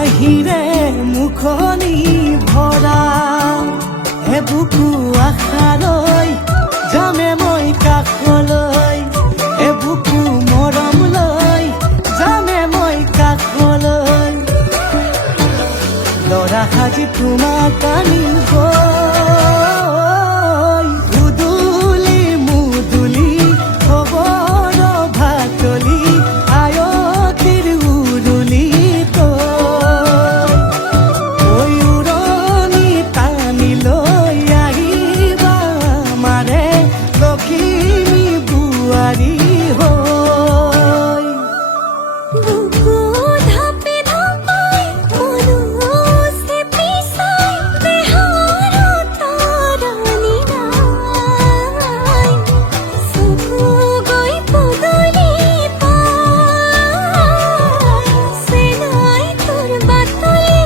হাঁহিৰে মুখনি ভৰা বুকু আশালৈ যামে মই কাষলৈ বুকু মৰম লৈ যামে মই কাষলৈ লৰা সাজি তোমাক আনিম উদুলি মুদুলি খবৰ ভাতলি আয়তিৰ উৰুলি তই উৰণি টানি লৈ আহিবা মাৰে লখিমী বোৱাৰী হৈ বুকু ধাপে ধাপাই মনো চেপি চাই বেহাৰৰ তৰণি নাই চকু গৈ পদূলি পাই চেনাই তোৰ বাটলি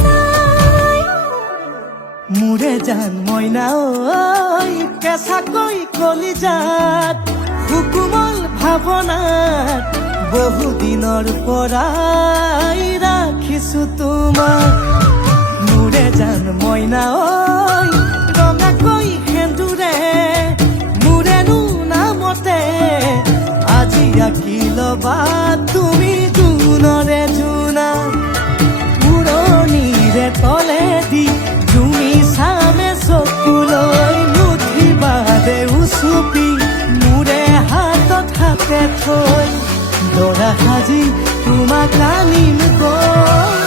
চাই মোৰে জান মইনা ঐ কেঁচাকৈ কলিজাত সুকুমল ভাৱনাত বহুদিনৰ পৰাই ৰাখিছো তোমাক মোৰে জান মইনা ঐ ৰঙাকৈ সেন্দুৰে মোৰেনো নামতে আজি আঁকি ল'বা তুমি জোনৰে জোনা উৰণিৰে তলেদি জুমি চামে চকুলৈ নুঠিবা দে উচুপি মোৰে হাতত হাতে থৈ দৰা সাজি তোমাক আনিম গৈ